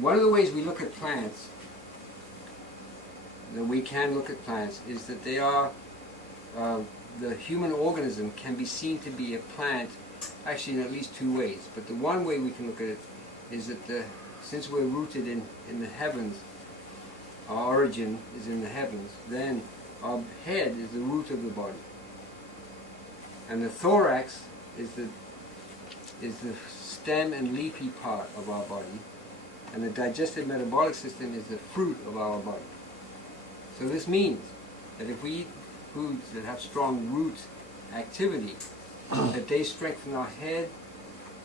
one of the ways we look at plants, that we can look at plants, is that they are, the human organism can be seen to be a plant, actually in at least two ways. But the one way we can look at it is that since we're rooted in the heavens, our origin is in the heavens, then our head is the root of the body. And the thorax is the stem and leafy part of our body, and the digestive metabolic system is the fruit of our body. So this means that if we eat foods that have strong root activity, that they strengthen our head,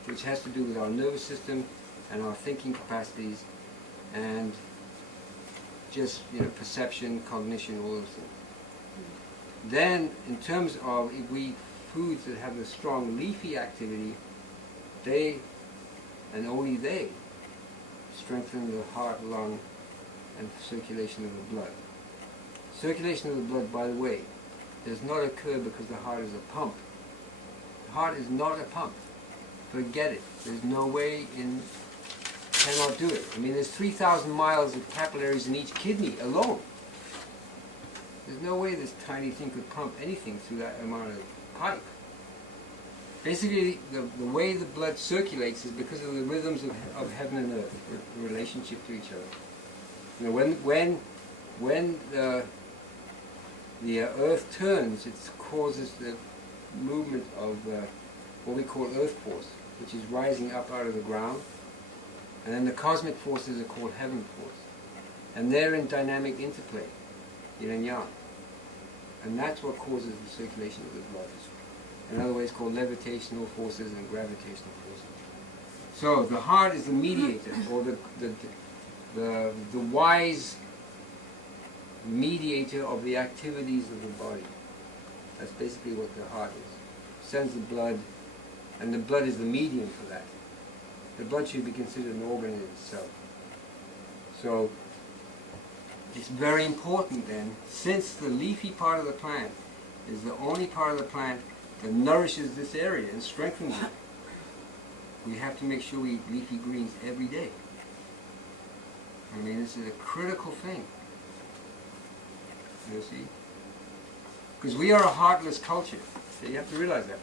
which has to do with our nervous system and our thinking capacities, and just perception, cognition, all those things. Then, in terms of if we eat foods that have a strong leafy activity, they, and only they, strengthen the heart, lung, and circulation of the blood. Circulation of the blood, by the way, does not occur because the heart is a pump. The heart is not a pump. Forget it. There's no way cannot do it. I mean, there's 3,000 miles of capillaries in each kidney alone. There's no way this tiny thing could pump anything through that amount of pipe. Basically, the way the blood circulates is because of the rhythms of heaven and earth, the relationship to each other. When the earth turns, it causes the movement of what we call earth force, which is rising up out of the ground. And then the cosmic forces are called heaven force. And they're in dynamic interplay, yin and yang. And that's what causes the circulation of the blood. In other ways called levitational forces and gravitational forces. So the heart is the mediator, or the wise mediator of the activities of the body. That's basically what the heart is. Sends the blood, and the blood is the medium for that. The blood should be considered an organ in itself. So it's very important then, since the leafy part of the plant is the only part of the plant that nourishes this area and strengthens it, we have to make sure we eat leafy greens every day. I mean, this is a critical thing. You see? Because we are a heartless culture. So you have to realize that.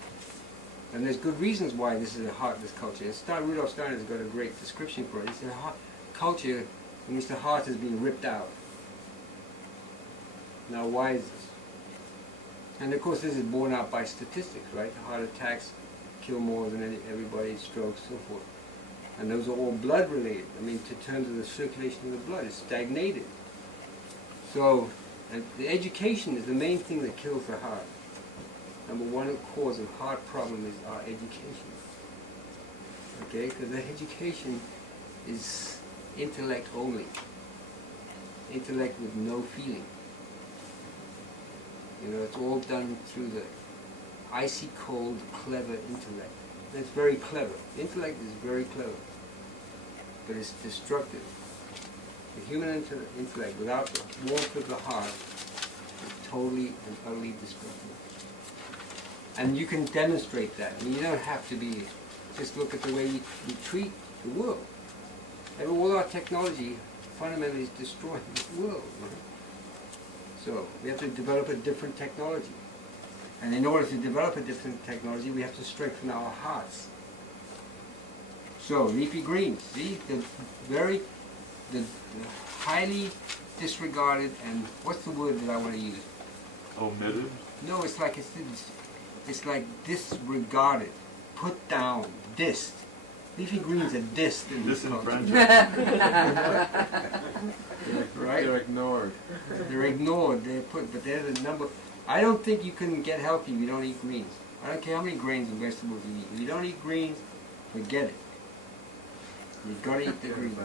And there's good reasons why this is a heartless culture. Rudolf Steiner's got a great description for it. It's a culture in which the heart is being ripped out. Now, why is this? And of course, this is borne out by statistics, right? Heart attacks kill more than everybody, strokes, so forth. And those are all blood related. I mean, in terms of the circulation of the blood, it's stagnated. So, the education is the main thing that kills the heart. Number one cause of heart problem is our education. Okay, because the education is intellect only. Intellect with no feeling. It's all done through the icy cold, clever intellect. And it's very clever. Intellect is very clever. But it's destructive. The human intellect without the warmth of the heart is totally and utterly destructive. And you can demonstrate that. I mean, you don't have to be, just look at the way we treat the world. And all our technology fundamentally is destroying the world. Right? So we have to develop a different technology. And in order to develop a different technology, we have to strengthen our hearts. So leafy greens, see, the highly disregarded, and what's the word that I want to use? Omitted? No, it's like disregarded, put down, dissed. Leafy greens are dissed in this culture. Right? They're ignored. They're ignored. But they're the number. I don't think you can get healthy if you don't eat greens. I don't care how many grains and vegetables you eat. If you don't eat greens, forget it. You've got to eat the greens.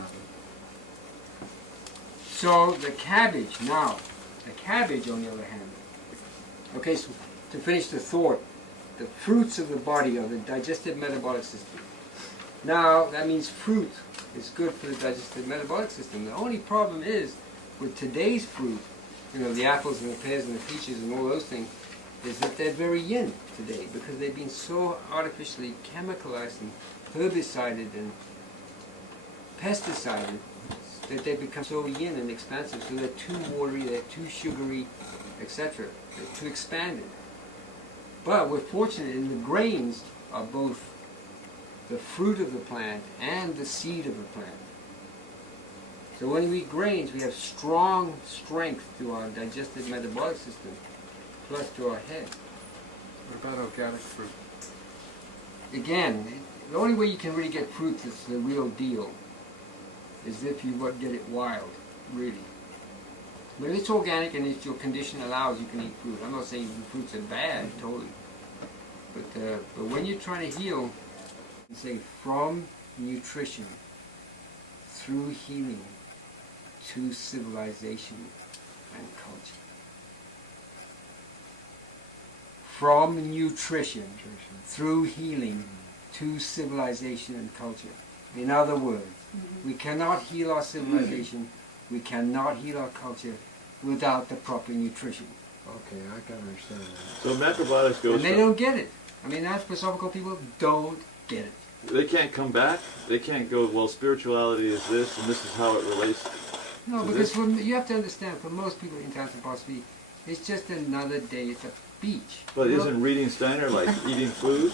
So the cabbage, now, the cabbage on the other hand. Okay, so to finish the thought, the fruits of the body are the digestive metabolic system. Now, that means fruit is good for the digestive metabolic system. The only problem is, with today's fruit, the apples and the pears and the peaches and all those things, is that they're very yin today because they've been so artificially chemicalized and herbicided and pesticided that they become so yin and expansive, so they're too watery, they're too sugary, etc. They're too expanded. But we're fortunate in the grains are both the fruit of the plant and the seed of the plant. So when we eat grains, we have strong strength to our digestive metabolic system, plus to our head. What about organic fruit? Again, the only way you can really get fruit that's the real deal is if you get it wild, really. But if it's organic and if your condition allows, you can eat fruit. I'm not saying fruits are bad, totally. But when you're trying to heal, you say from nutrition through healing to civilization and culture. From nutrition through healing to civilization and culture. In other words, we cannot heal our civilization, we cannot heal our culture without the proper nutrition. Okay, I can understand that. So macrobiotics goes And they from, don't get it. I mean, anthroposophical people don't get it. they can't come back? They can't go, well, spirituality is this, and this is how it relates. No, So because you have to understand, for most people in anthroposophy, it's just another day at the beach. But You know? isn't reading Steiner like eating food?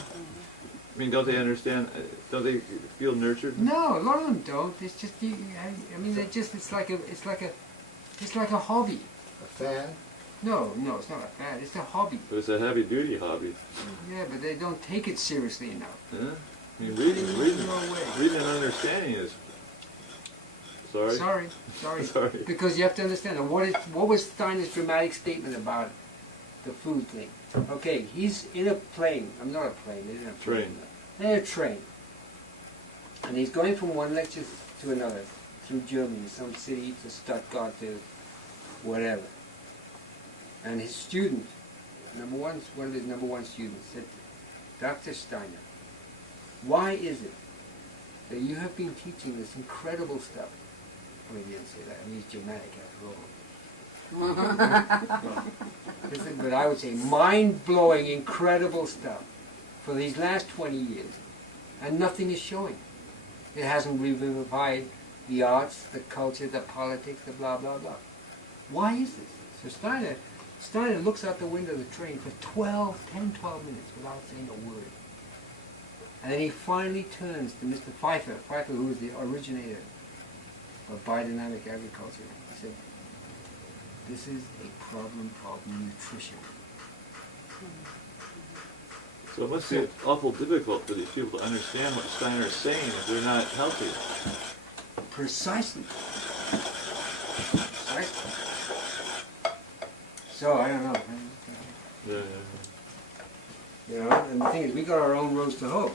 I mean, don't they understand, don't they feel nurtured? No, a lot of them don't. It's just, I mean, it's like a hobby. A fad? No, it's not a fad. It's a hobby. But it's a heavy-duty hobby. Yeah, but they don't take it seriously enough. Yeah? I mean, reading No way. and understanding is... Sorry? Sorry. Sorry. Because you have to understand, what was Steiner's dramatic statement about the food thing? Okay, he's in a plane. I'm not a plane. They're in a plane. Train. They're in a train. And he's going from one lecture to another through Germany, some city to Stuttgart to whatever. And his student, one of his number one students, said, Dr. Steiner, why is it that you have been teaching this incredible stuff? I mean, he didn't say that. I mean, he's Germanic after all. But I would say mind-blowing, incredible stuff for these last 20 years. And nothing is showing. It hasn't revivified the arts, the culture, the politics, the blah, blah, blah. Why is this? So Steiner looks out the window of the train for 10, 12 minutes without saying a word. And then he finally turns to Mr. Pfeiffer, who was the originator of biodynamic agriculture. He said, this is a problem of nutrition. So it must be awful difficult for these people to understand what Steiner is saying if they're not healthy. Precisely. So, I don't know. Yeah. You know, and the thing is, we got our own roads to hoe.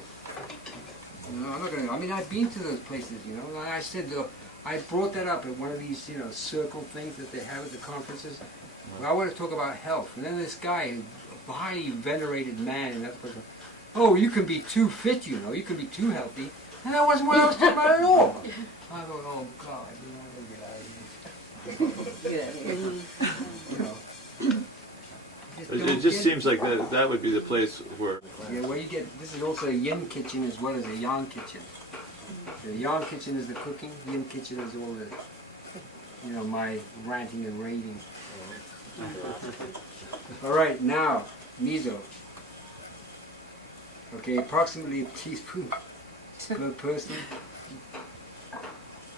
You know, I'm not gonna. I mean, I've been to those places. You know, like I said, I brought that up at one of these, circle things that they have at the conferences. Well, I want to talk about health, and then this guy, a highly venerated man, and that person, oh, you can be too fit. You can be too healthy, and that wasn't what I was talking about at all. I thought, oh God, I gotta get out of here. It just seems like that would be the place where... Yeah, where you get, this is also a yin kitchen as well as a yang kitchen. The yang kitchen is the cooking, yin kitchen is all the, my ranting and raving. All right, now, miso. Okay, approximately a teaspoon per person.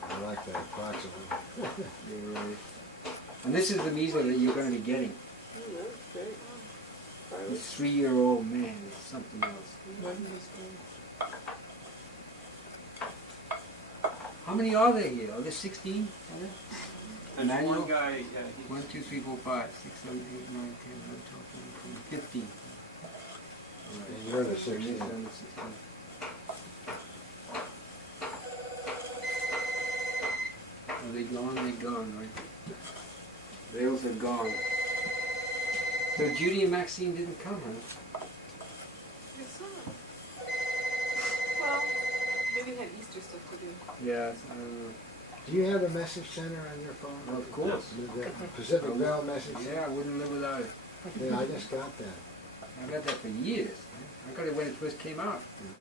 I like that, approximately. Yeah, right. And this is the miso that you're going to be getting. This 3-year-old man is something else. How many are there here? Are there 16? Emmanuel? One guy, yeah. 1, 2, 3, 4, 5, 6, 7, 8, 9, 10, 11, 12, 13, 15. And you're the 16. Are they gone? They're gone, right? Those are gone. So Judy and Maxine didn't come, huh? It's not. Well, maybe they had Easter stuff to do. Yeah, I don't know. Do you have a message center on your phone? Well, of course. The Pacific Bell message? Yeah, I wouldn't live without it. Yeah, I just got that. I got that for years. I got it when it first came out.